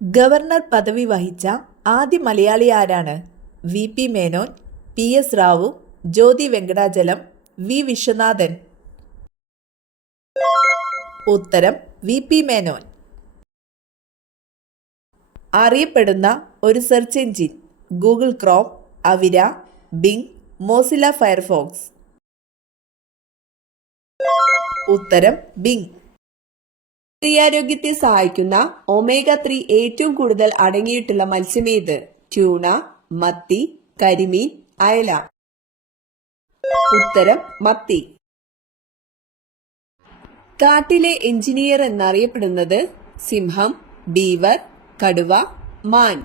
Governor പദവി വഹിച്ച ആദ്യ മലയാളി ആരാണ്? V P. Menon, P S. Rao, Jyothi Venkatachalam, V. Viswanathan. ഉത്തരം വി.പി. മേനോൻ. അറിയപ്പെടുന്ന ഒരു search engine: Google Chrome, Avira, Bing, Mozilla Firefox. ഉത്തരം ബിങ്. ഹൃദയാരോഗ്യത്തെ സഹായിക്കുന്ന ഒമേഗ-3 ഏറ്റവും കൂടുതൽ അടങ്ങിയിട്ടുള്ള മത്സ്യമേത്? ട്യൂണ, മത്തി, കരിമീൻ, അയല. ഉത്തരം മത്തി. കാട്ടിലെ എഞ്ചിനീയർ എന്നറിയപ്പെടുന്നത്? സിംഹം, ബീവർ, കടുവ, മാൻ.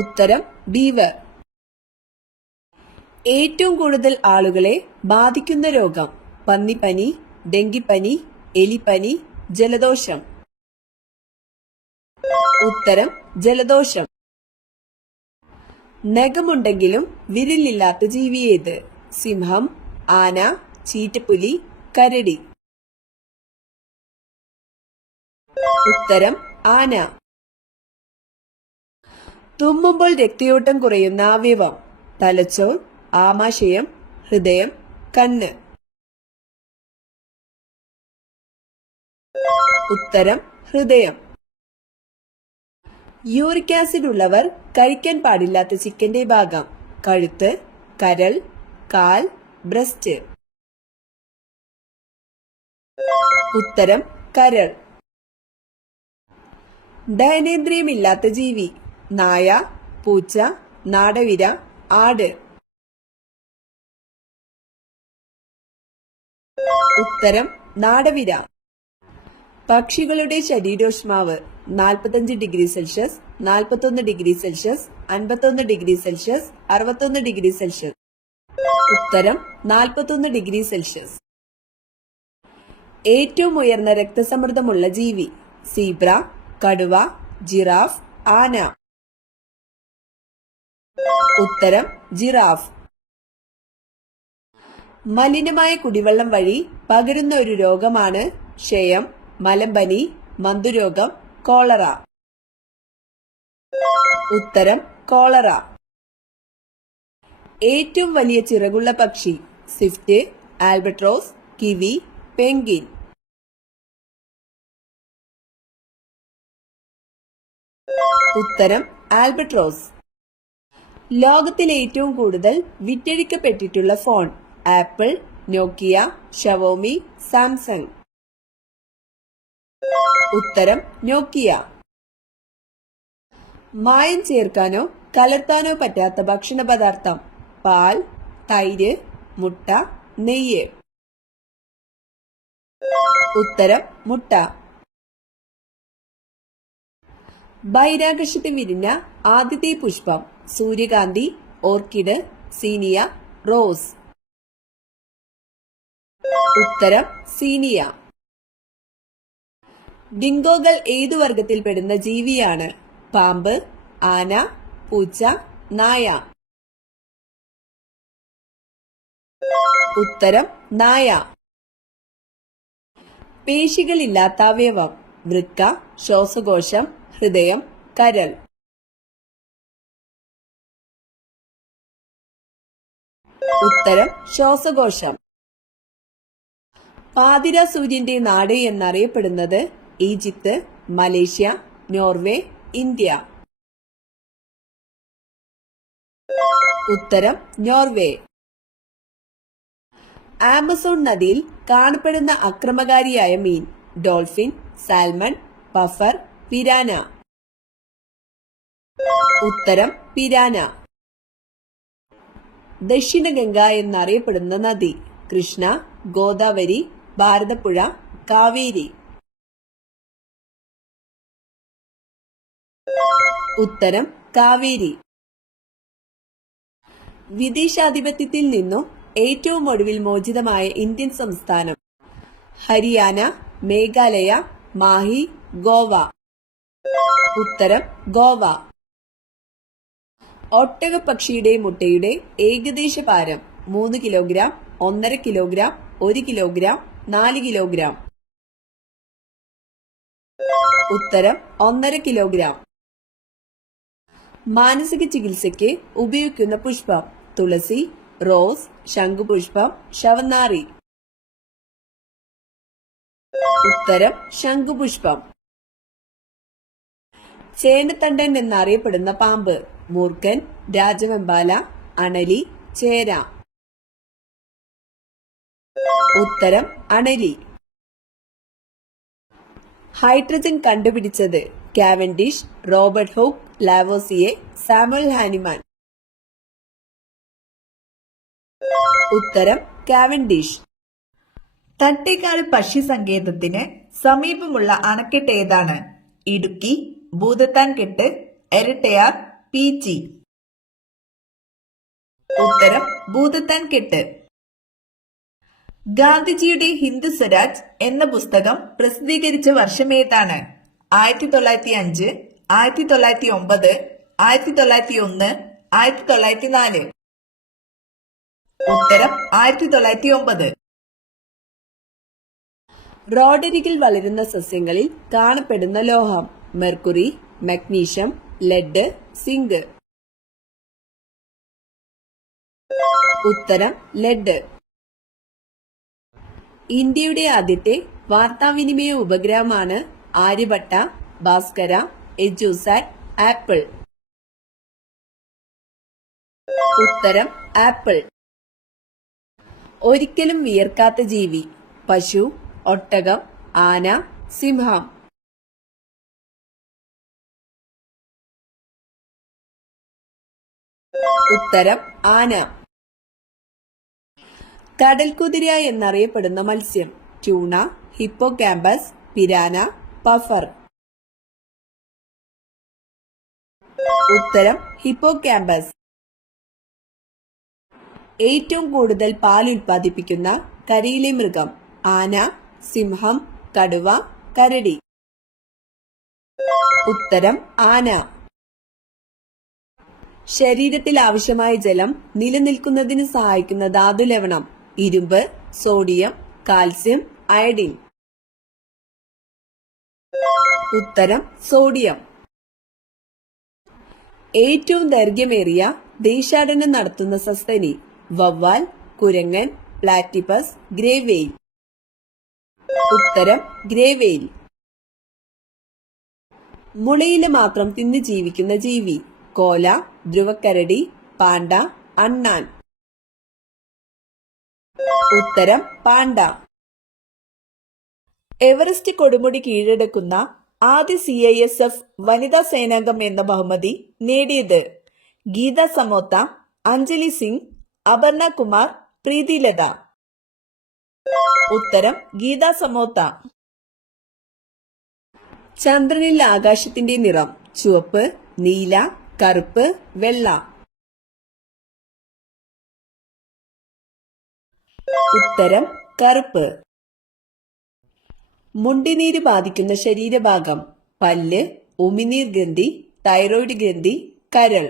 ഉത്തരം ബീവർ. ഏറ്റവും കൂടുതൽ ആളുകളെ ബാധിക്കുന്ന രോഗം: പന്നിപ്പനി, ഡെങ്കിപ്പനി, എലിപ്പനി, ജലദോഷം. ഉത്തരം ജലദോഷം. നഖമുണ്ടെങ്കിലും വിരലില്ലാത്ത ജീവി ഏത്? സിംഹം, ആന, ചീറ്റപ്പുലി, കരടി. ഉത്തരം ആന. തുമ്മുമ്പോൾ രക്തയോട്ടം കുറയുന്ന അവയവം: തലച്ചോർ, ആമാശയം, ഹൃദയം, കണ്ണ്. ഉത്തരം ഹൃദയം. യൂറിക് ആസിഡ് ഉള്ളവർ കഴിക്കാൻ പാടില്ലാത്ത ചിക്കന്റെ ഭാഗം: കഴുത്ത്, കരൾ, കാൽ, ബ്രസ്റ്റ്. ഉത്തരം കരൾ. ദഹനേന്ദ്രിയമില്ലാത്ത ജീവി: നായ, പൂച്ച, നാടവിര, ആട്. ഉത്തരം നാടവിര. പക്ഷികളുടെ ശരീരോഷ്മാവ്: 45 degree Celsius, 41 degree Celsius, 51 degree Celsius, 61 degree Celsius. ഉത്തരം 41 ഡിഗ്രി സെൽഷ്യസ്. ഏറ്റവും ഉയർന്ന രക്തസമ്മർദ്ദമുള്ള ജീവി: സീബ്ര, കടുവ, ജിറാഫ്, ആന. ഉത്തരം ജിറാഫ്. മലിനമായ കുടിവെള്ളം വഴി പകരുന്ന ഒരു രോഗമാണ് ക്ഷയം, മലമ്പനി, മന്തുരോഗം, കോളറ. ഉത്തരം കോളറ. ഏറ്റവും വലിയ ചിറകുള്ള പക്ഷി: സ്വിഫ്റ്റ്, ആൽബട്രോസ്, കിവി, പെൻഗ്വിൻ. ഉത്തരം ആൽബട്രോസ്. ലോകത്തിലെ ഏറ്റവും കൂടുതൽ വിറ്റഴിക്കപ്പെട്ടിട്ടുള്ള ഫോൺ: ആപ്പിൾ, നോക്കിയ, ഷവോമി, സാംസങ്. ഉത്തരം നോക്കിയ. മായം ചേർക്കാനോ കലർത്താനോ പറ്റാത്ത ഭക്ഷണ പദാർത്ഥം: പാൽ, തൈര്, മുട്ട, നെയ്യ്. ഉത്തരം മുട്ട. ബഹിരാകാശത്ത് വിരിഞ്ഞ ആദ്യത്തെ പുഷ്പം: സൂര്യകാന്തി, ഓർക്കിഡ്, സീനിയ, റോസ്. ഉത്തരം സീനിയ. ഡിങ്കോകൾ ഏതു വർഗത്തിൽപ്പെടുന്ന ജീവിയാണ്? പാമ്പ്, ആന, പൂച്ച, നായ. ഉത്തരം നായ. പേശികളില്ലാത്ത അവയവം: വൃക്ക, ശ്വാസകോശം, ഹൃദയം, കരൾ. ഉത്തരം ശ്വാസകോശം. പാതിര സൂര്യന്റെ നാട് എന്നറിയപ്പെടുന്നത്? Egypt, Malaysia, Norway, India. ഉത്തരം നോർവേ. ആമസോൺ നദിയിൽ കാണപ്പെടുന്ന അക്രമകാരിയായ മീൻ: ഡോൾഫിൻ, സാൽമൺ, പഫർ, പിരാന. ഉത്തരം പിരാന. ദക്ഷിണ ഗംഗ എന്നറിയപ്പെടുന്ന നദി: കൃഷ്ണ, ഗോദാവരി, ഭാരതപ്പുഴ, കാവേരി. ഉത്തരം കാവേരി. വിദേശാധിപത്യത്തിൽ നിന്നും ഏറ്റവും ഒടുവിൽ മോചിതമായ ഇന്ത്യൻ സംസ്ഥാനം: ഹരിയാന, മേഘാലയ, മാഹി, ഗോവ. ഉത്തരം ഗോവ. ഒട്ടകപ്പക്ഷിയുടെ മുട്ടയുടെ ഏകദേശ ഭാരം: 3 കിലോഗ്രാം, 1.5 കിലോഗ്രാം, 1 കിലോഗ്രാം, 4 കിലോഗ്രാം. ഉത്തരം 1.5 കിലോഗ്രാം. മാനസിക ചികിത്സയ്ക്ക് ഉപയോഗിക്കുന്ന പുഷ്പം: തുളസി, റോസ്, ശംഖുപുഷ്പം, ശവന്നാറി. ഉത്തരം ശംഖുപുഷ്പം. ചേനത്തണ്ടൻ എന്നറിയപ്പെടുന്ന പാമ്പ്: മൂർഖൻ, രാജവെമ്പാല, അണലി, ചേര. ഉത്തരം അണലി. ഹൈഡ്രജൻ കണ്ടുപിടിച്ചത്: Cavendish, Robert Hooke, Lavoisier, Samuel Hahnemann. ഉത്തരം കാവൻഡിഷ്. തട്ടേക്കാട് പക്ഷി സങ്കേതത്തിന് സമീപമുള്ള അണക്കെട്ട് ഏതാണ്? ഇടുക്കി, ഭൂതത്താൻ കെട്ട്, എരട്ടയാർ, പീച്ചി. ഉത്തരം ഭൂതത്താൻ കെട്ട്. ഗാന്ധിജിയുടെ ഹിന്ദു സ്വരാജ് എന്ന പുസ്തകം പ്രസിദ്ധീകരിച്ച വർഷമേതാണ്? 1905, 1909, 1901, 1904. ഉത്തരം 1909. റോഡരികിൽ വളരുന്ന സസ്യങ്ങളിൽ കാണപ്പെടുന്ന ലോഹം: മെർക്കുറി, മഗ്നീഷ്യം, ലെഡ്, സിങ്ക്. ഉത്തരം ലെഡ്. ഇന്ത്യയുടെ ആദ്യത്തെ വാർത്താവിനിമയ ഉപഗ്രഹമാണ് ആര്യഭട്ട, ഭാസ്കര, എജുസാറ്റ്, ആപ്പിൾ. ഉത്തരം ആപ്പിൾ. ഒരിക്കലും വിയർക്കാത്ത ജീവി: പശു, ഒട്ടകം, ആന, സിംഹം. ഉത്തരം ആന. കടൽക്കുതിര എന്നറിയപ്പെടുന്ന മത്സ്യം: ട്യൂണ, ഹിപ്പോകാമ്പസ്, പിരാന, പഫർ. ഉത്തരം ഹിപ്പോകാമ്പസ്. ഏറ്റവും കൂടുതൽ പാൽ ഉൽപ്പാദിപ്പിക്കുന്ന കരയിലെ മൃഗം: ആന, സിംഹം, കടുവ, കരടി. ഉത്തരം ആന. ശരീരത്തിൽ ആവശ്യമായ ജലം നിലനിൽക്കുന്നതിന് സഹായിക്കുന്ന ധാതുലവണം: ഇരുമ്പ്, സോഡിയം, കാൽസ്യം, അയഡിൻ. ഉത്തരം സോഡിയം. ഏറ്റവും ദൈർഘ്യമേറിയ ദേശാടനം നടത്തുന്ന സസ്തനി: വവ്വാൽ, കുരങ്ങൻ, പ്ലാറ്റിപ്പസ്, ഗ്രേവെയിൽ. ഉത്തരം ഗ്രേവെയിൽ. മുളയില മാത്രം തിന്ന് ജീവിക്കുന്ന ജീവി: കോല, ധ്രുവക്കരടി, പാണ്ട, അണ്ണാൻ. ഉത്തരം പാണ്ട. എവറസ്റ്റ് കൊടുമുടി കീഴടക്കുന്ന ആദ്യ CISF വനിതാ സേനാംഗം എന്ന ബഹുമതി നേടിയത്: ഗീത സമോത്ത, അഞ്ജലി സിംഗ്, അപർണ കുമാർ, പ്രീതിലത. ഉത്തരം ഗീത സമോത്ത. ചന്ദ്രനിൽ ആകാശത്തിന്റെ നിറം: ചുവപ്പ്, നീല, കറുപ്പ്, വെള്ള. ഉത്തരം കറുപ്പ്. മുണ്ടിനീര് ബാധിക്കുന്ന ശരീരഭാഗം: പല്ല്, ഉമിനീർ ഗ്രന്ഥി, തൈറോയ്ഡ് ഗ്രന്ഥി, കരൾ.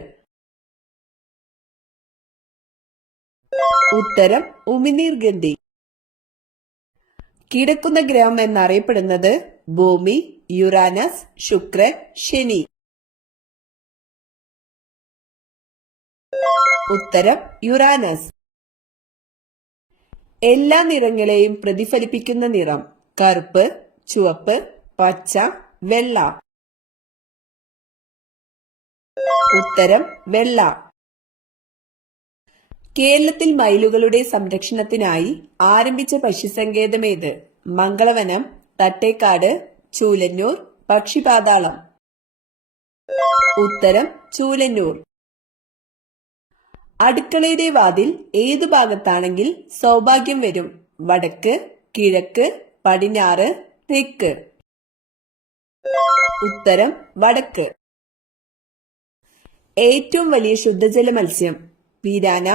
ഉത്തരം ഉമിനീർ ഗ്രന്ഥി. കിടക്കുന്ന ഗ്രഹം എന്നറിയപ്പെടുന്നത്: ഭൂമി, യുറാനസ്, ശുക്രൻ, ശനി. ഉത്തരം യുറാനസ്. എല്ലാ നിറങ്ങളെയും പ്രതിഫലിപ്പിക്കുന്ന നിറം: കറുപ്പ്, ചുവപ്പ്, പച്ച, വെള്ള. ഉത്തരം വെള്ള. കേരളത്തിൽ മയിലുകളുടെ സംരക്ഷണത്തിനായി ആരംഭിച്ച പക്ഷിസങ്കേതമേത്? മംഗളവനം, തട്ടേക്കാട്, ചൂലന്നൂർ, പക്ഷിപാതാളം. ഉത്തരം ചൂലന്നൂർ. അടുക്കളയുടെ വാതിൽ ഏതു ഭാഗത്താണെങ്കിൽ സൗഭാഗ്യം വരും? വടക്ക്, കിഴക്ക്, പടിഞ്ഞാറ്, തെക്ക്. ഉത്തരം വടക്ക്. ഏറ്റവും വലിയ ശുദ്ധജല മത്സ്യം: പിരാന,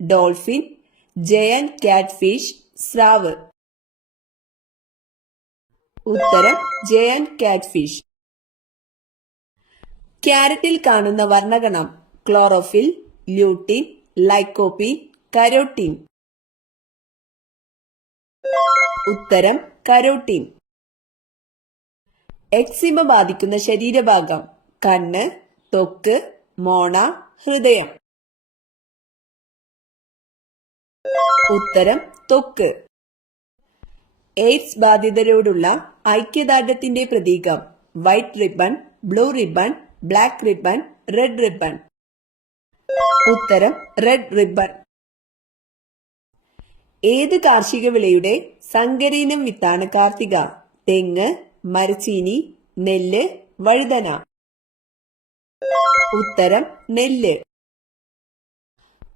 ഡോൾഫിൻ, ജയന്റ് കാറ്റ്ഫിഷ്, സ്രാവ്. ഉത്തരം ജയന്റ് കാറ്റ്ഫിഷ്. ക്യാരറ്റിൽ കാണുന്ന വർണ്ണകണം: ക്ലോറോഫിൽ, ല്യൂട്ടിൻ, ലൈക്കോപ്പീൻ, കരോട്ടീൻ. ഉത്തരം കരോട്ടീൻ. എക്സിമ ബാധിക്കുന്ന ശരീരഭാഗം: കണ്ണ്, ത്വക്ക്, മോണ, ഹൃദയം. ഉത്തരം ത്വക്ക്. എയ്ഡ്സ് ബാധിതരോടുള്ള ഐക്യദാർഢ്യത്തിന്റെ പ്രതീകം: white ribbon, blue ribbon, black ribbon, red ribbon. ഉത്തരം റെഡ് റിബൺ. ഏത് കാർഷിക വിളയുടെ സങ്കരയിനം വിത്താണ് കാർത്തിക? തെങ്ങ്, മരച്ചീനി, നെല്ല്, വഴുതന. ഉത്തരം നെല്ല്.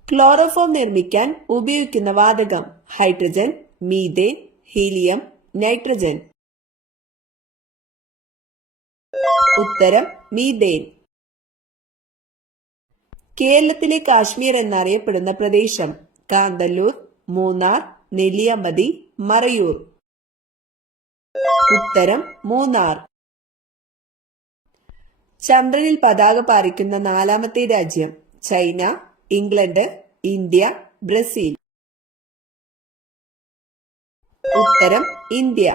ക്ലോറോഫോം നിർമ്മിക്കാൻ ഉപയോഗിക്കുന്ന വാതകം: ഹൈഡ്രജൻ, മീഥേൻ, ഹീലിയം, നൈട്രജൻ. ഉത്തരം മീഥേൻ. കേരളത്തിലെ കാശ്മീർ എന്നറിയപ്പെടുന്ന പ്രദേശം: കാന്തല്ലൂർ, മൂന്നാർ, നെല്ലിയാമ്പതി, മറയൂർ. ഉത്തരം മൂന്നാർ. ചന്ദ്രനിൽ പതാക പാറിക്കുന്ന 4ാമത്തെ രാജ്യം: ചൈന, ഇംഗ്ലണ്ട്, ഇന്ത്യ, ബ്രസീൽ. ഉത്തരം ഇന്ത്യ.